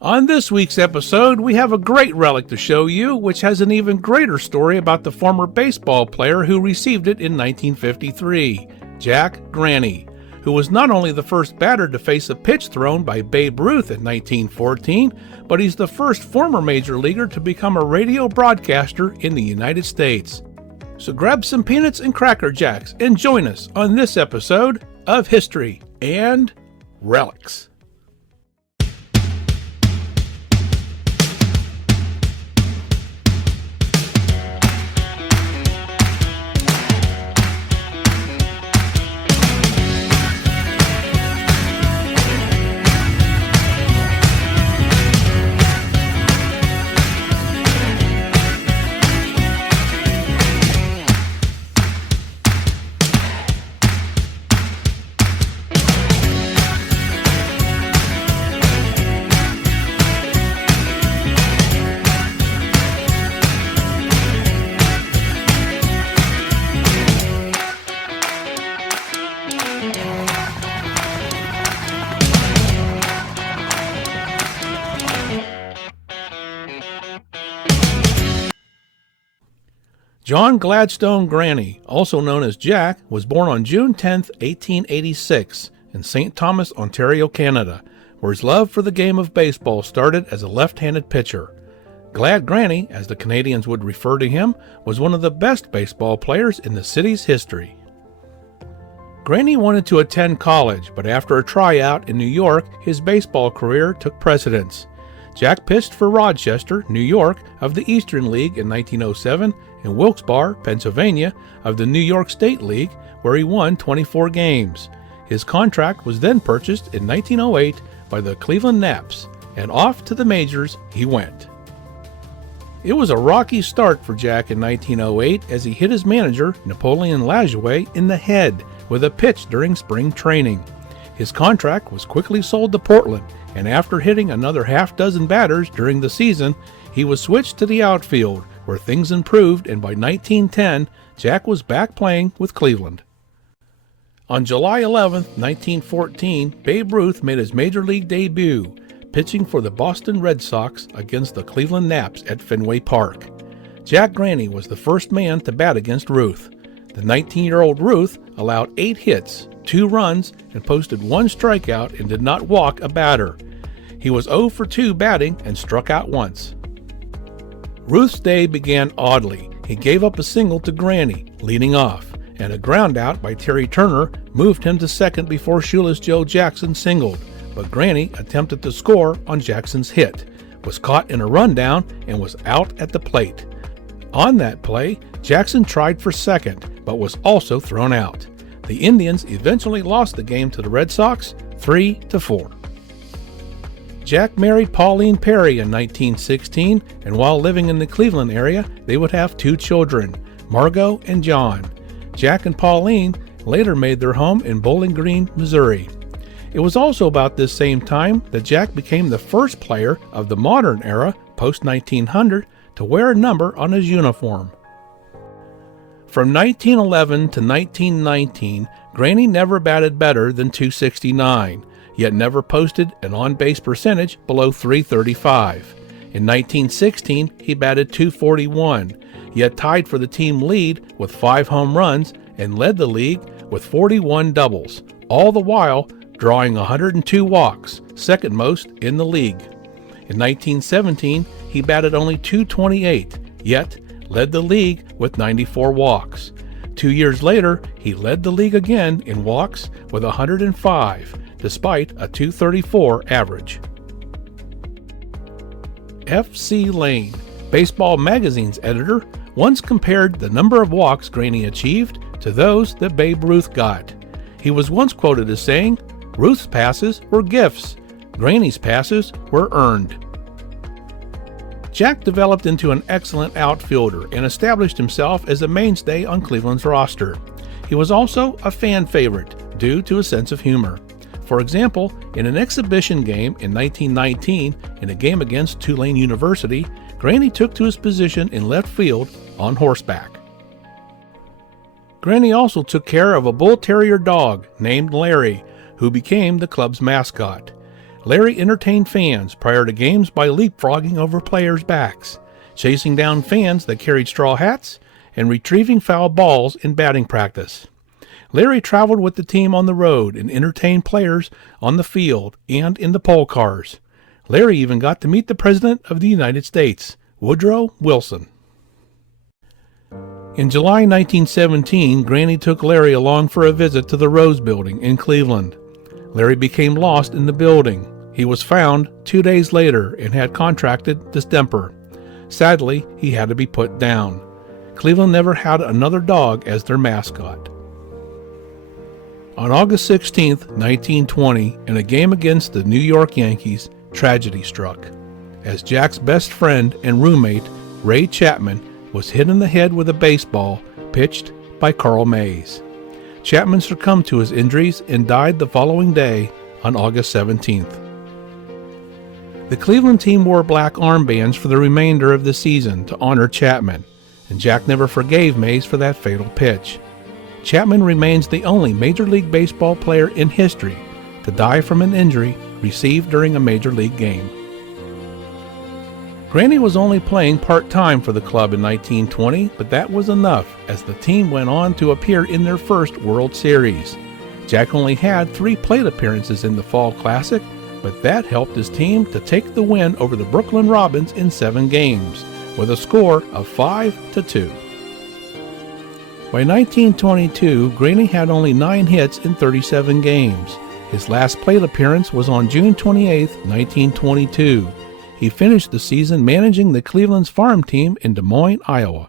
On this week's episode, we have a great relic to show you, which has an even greater story about the former baseball player who received it in 1953, Jack Graney, who was not only the first batter to face a pitch thrown by Babe Ruth in 1914, but he's the first former major leaguer to become a radio broadcaster in the United States. So grab some peanuts and Cracker Jacks and join us on this episode of History and Relics. John Gladstone Graney, also known as Jack, was born on June 10, 1886, in St. Thomas, Ontario, Canada, where his love for the game of baseball started as a left-handed pitcher. Glad Granny, as the Canadians would refer to him, was one of the best baseball players in the city's history. Graney wanted to attend college, but after a tryout in New York, his baseball career took precedence. Jack pitched for Rochester, New York, of the Eastern League in 1907, and Wilkes-Barre, Pennsylvania, of the New York State League, where he won 24 games. His contract was then purchased in 1908 by the Cleveland Naps, and off to the majors he went. It was a rocky start for Jack in 1908 as he hit his manager, Napoleon Lajoie, in the head with a pitch during spring training. His contract was quickly sold to Portland, and after hitting another half-dozen batters during the season, he was switched to the outfield, where things improved, and by 1910, Jack was back playing with Cleveland. On July 11, 1914, Babe Ruth made his major league debut, pitching for the Boston Red Sox against the Cleveland Naps at Fenway Park. Jack Graney was the first man to bat against Ruth. The 19-year-old Ruth allowed 8 hits, 2 runs, and posted 1 strikeout and did not walk a batter. He was 0 for 2 batting and struck out once. Ruth's day began oddly. He gave up a single to Graney, leading off, and a groundout by Terry Turner moved him to second before shoeless Joe Jackson singled, but Graney attempted to score on Jackson's hit, was caught in a rundown, and was out at the plate. On that play, Jackson tried for second, but was also thrown out. The Indians eventually lost the game to the Red Sox 3-4. Jack married Pauline Perry in 1916, and while living in the Cleveland area, they would have 2 children, Margot and John. Jack and Pauline later made their home in Bowling Green, Missouri. It was also about this same time that Jack became the first player of the modern era, post-1900, to wear a number on his uniform. From 1911 to 1919, Graney never batted better than .269. Yet never posted an on-base percentage below .335. In 1916, he batted .241, yet tied for the team lead with 5 home runs and led the league with 41 doubles, all the while drawing 102 walks, second most in the league. In 1917, he batted only .228, yet led the league with 94 walks. 2 years later, he led the league again in walks with 105, despite a .234 average. F.C. Lane, Baseball Magazine's editor, once compared the number of walks Graney achieved to those that Babe Ruth got. He was once quoted as saying, "Ruth's passes were gifts, Graney's passes were earned." Jack developed into an excellent outfielder and established himself as a mainstay on Cleveland's roster. He was also a fan favorite due to a sense of humor. For example, in an exhibition game in 1919, in a game against Tulane University, Graney took to his position in left field on horseback. Graney also took care of a bull terrier dog named Larry, who became the club's mascot. Larry entertained fans prior to games by leapfrogging over players' backs, chasing down fans that carried straw hats, and retrieving foul balls in batting practice. Larry traveled with the team on the road and entertained players on the field and in the poll cars. Larry even got to meet the President of the United States, Woodrow Wilson. In July 1917, Graney took Larry along for a visit to the Rose Building in Cleveland. Larry became lost in the building. He was found 2 days later and had contracted distemper. Sadly, he had to be put down. Cleveland never had another dog as their mascot. On August 16, 1920, in a game against the New York Yankees, tragedy struck, as Jack's best friend and roommate, Ray Chapman, was hit in the head with a baseball pitched by Carl Mays. Chapman succumbed to his injuries and died the following day on August 17th. The Cleveland team wore black armbands for the remainder of the season to honor Chapman, and Jack never forgave Mays for that fatal pitch. Chapman remains the only Major League Baseball player in history to die from an injury received during a Major League game. Graney was only playing part-time for the club in 1920, but that was enough as the team went on to appear in their first World Series. Jack only had 3 plate appearances in the Fall Classic, but that helped his team to take the win over the Brooklyn Robins in 7 games, with a score of 5-2. By 1922, Graney had only 9 hits in 37 games. His last plate appearance was on June 28, 1922. He finished the season managing the Cleveland's farm team in Des Moines, Iowa.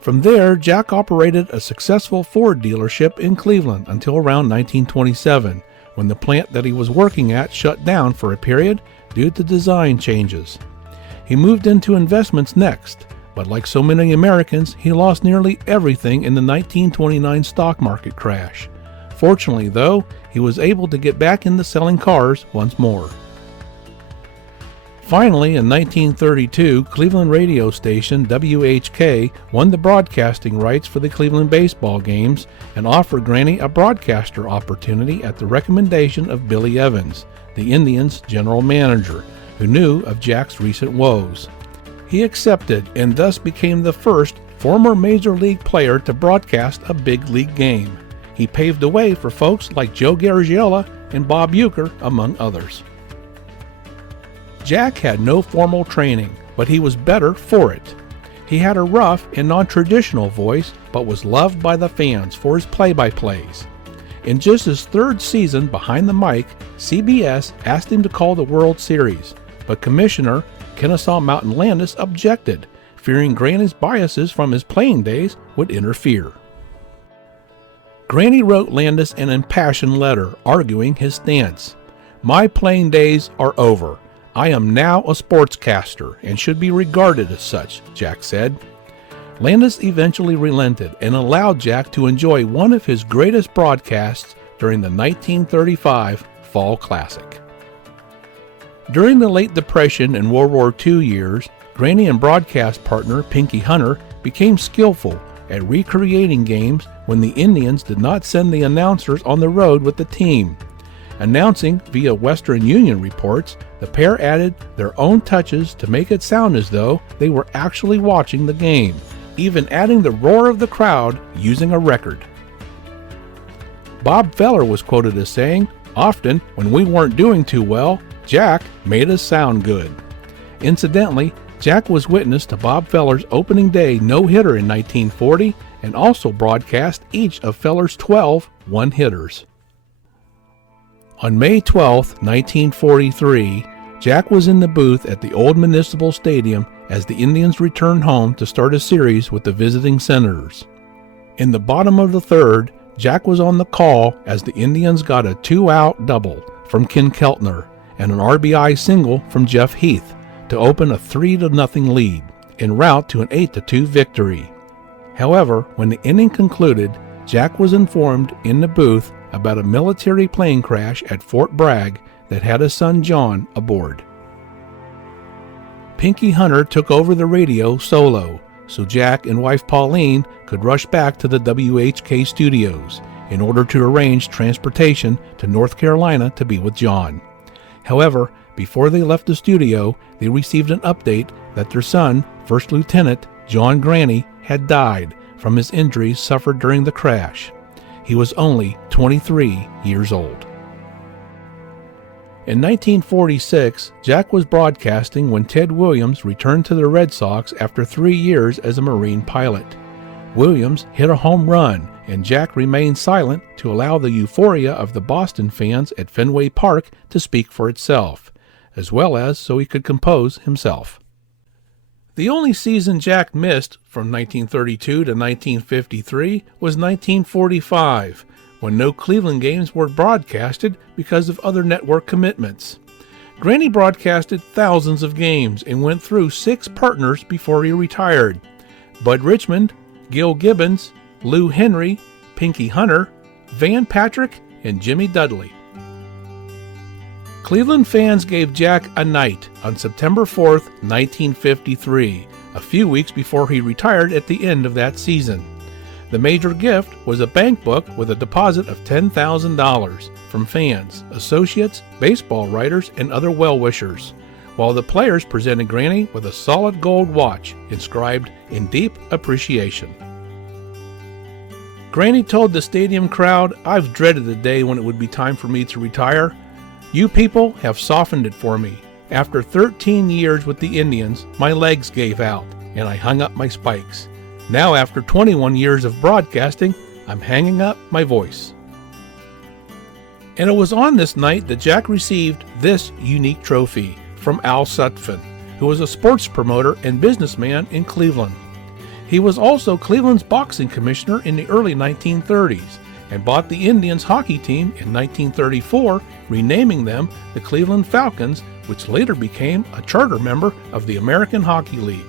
From there, Jack operated a successful Ford dealership in Cleveland until around 1927, when the plant that he was working at shut down for a period due to design changes. He moved into investments next, but like so many Americans, he lost nearly everything in the 1929 stock market crash. Fortunately, though, he was able to get back into selling cars once more. Finally, in 1932, Cleveland radio station WHK won the broadcasting rights for the Cleveland baseball games and offered Graney a broadcaster opportunity at the recommendation of Billy Evans, the Indians' general manager, who knew of Jack's recent woes. He accepted and thus became the first former Major League player to broadcast a big league game. He paved the way for folks like Joe Garagiola and Bob Uecker, among others. Jack had no formal training, but he was better for it. He had a rough and non-traditional voice, but was loved by the fans for his play-by-plays. In just his 3rd season behind the mic, CBS asked him to call the World Series, but Commissioner Kennesaw Mountain Landis objected, fearing Graney's biases from his playing days would interfere. Graney wrote Landis an impassioned letter arguing his stance. "My playing days are over. I am now a sportscaster and should be regarded as such," Jack said. Landis eventually relented and allowed Jack to enjoy one of his greatest broadcasts during the 1935 Fall Classic. During the late Depression and World War II years, Graney and broadcast partner Pinky Hunter became skillful at recreating games when the Indians did not send the announcers on the road with the team. Announcing via Western Union reports, the pair added their own touches to make it sound as though they were actually watching the game, even adding the roar of the crowd using a record. Bob Feller was quoted as saying, "Often, when we weren't doing too well, Jack made us sound good." Incidentally, Jack was witness to Bob Feller's opening day no-hitter in 1940 and also broadcast each of Feller's 12 one-hitters. On May 12, 1943, Jack was in the booth at the old Municipal Stadium as the Indians returned home to start a series with the visiting Senators. In the bottom of the 3rd, Jack was on the call as the Indians got a 2-out double from Ken Keltner and an RBI single from Jeff Heath to open a 3-0 lead, en route to an 8-2 victory. However, when the inning concluded, Jack was informed in the booth about a military plane crash at Fort Bragg that had his son John aboard. Pinky Hunter took over the radio solo, so Jack and wife Pauline could rush back to the WHK studios in order to arrange transportation to North Carolina to be with John. However, before they left the studio, they received an update that their son, First Lieutenant John Graney, had died from his injuries suffered during the crash. He was only 23 years old. In 1946, Jack was broadcasting when Ted Williams returned to the Red Sox after 3 years as a Marine pilot. Williams hit a home run, and Jack remained silent to allow the euphoria of the Boston fans at Fenway Park to speak for itself, as well as so he could compose himself. The only season Jack missed from 1932 to 1953 was 1945, when no Cleveland games were broadcasted because of other network commitments. Graney broadcasted thousands of games and went through 6 partners before he retired: Bud Richmond, Gil Gibbons, Lou Henry, Pinky Hunter, Van Patrick, and Jimmy Dudley. Cleveland fans gave Jack a night on September 4th, 1953, a few weeks before he retired at the end of that season. The major gift was a bank book with a deposit of $10,000 from fans, associates, baseball writers, and other well-wishers, while the players presented Graney with a solid gold watch inscribed "In Deep Appreciation." Graney told the stadium crowd, "I've dreaded the day when it would be time for me to retire. You people have softened it for me. After 13 years with the Indians, my legs gave out, and I hung up my spikes. Now, after 21 years of broadcasting, I'm hanging up my voice." And it was on this night that Jack received this unique trophy from Al Sutphin, who was a sports promoter and businessman in Cleveland. He was also Cleveland's boxing commissioner in the early 1930s and bought the Indians hockey team in 1934, renaming them the Cleveland Falcons, which later became a charter member of the American Hockey League.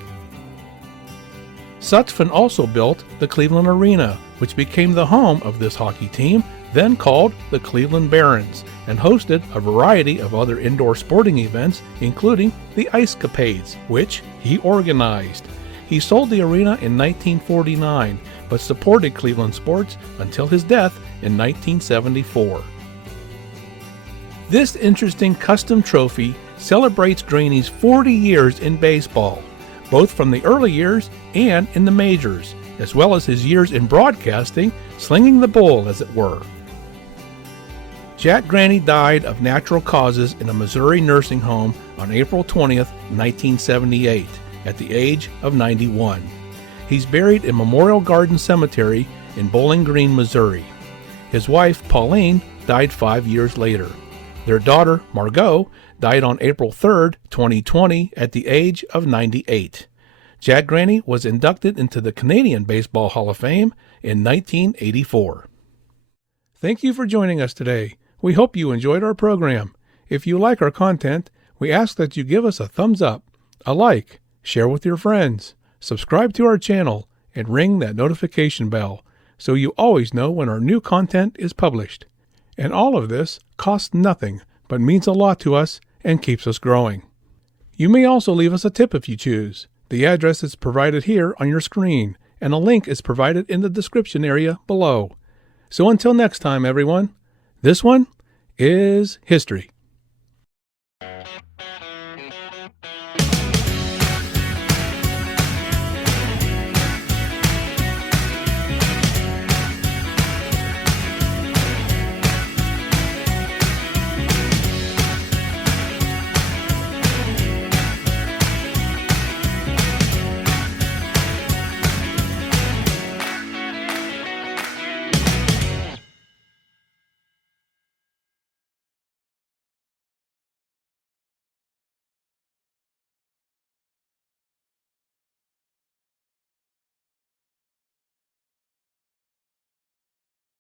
Sutphin also built the Cleveland Arena, which became the home of this hockey team, then called the Cleveland Barons, and hosted a variety of other indoor sporting events, including the Ice Capades, which he organized. He sold the arena in 1949, but supported Cleveland sports until his death in 1974. This interesting custom trophy celebrates Graney's 40 years in baseball, both from the early years and in the majors, as well as his years in broadcasting, slinging the bull, as it were. Jack Graney died of natural causes in a Missouri nursing home on April 20th, 1978, at the age of 91. He's buried in Memorial Garden Cemetery in Bowling Green, Missouri. His wife, Pauline, died 5 years later. Their daughter, Margot, died on April 3rd, 2020, at the age of 98. Jack Graney was inducted into the Canadian Baseball Hall of Fame in 1984. Thank you for joining us today. We hope you enjoyed our program. If you like our content, we ask that you give us a thumbs up, a like, share with your friends, subscribe to our channel, and ring that notification bell so you always know when our new content is published. And all of this costs nothing, but means a lot to us and keeps us growing. You may also leave us a tip if you choose. The address is provided here on your screen, and a link is provided in the description area below. So until next time, everyone, this one is history.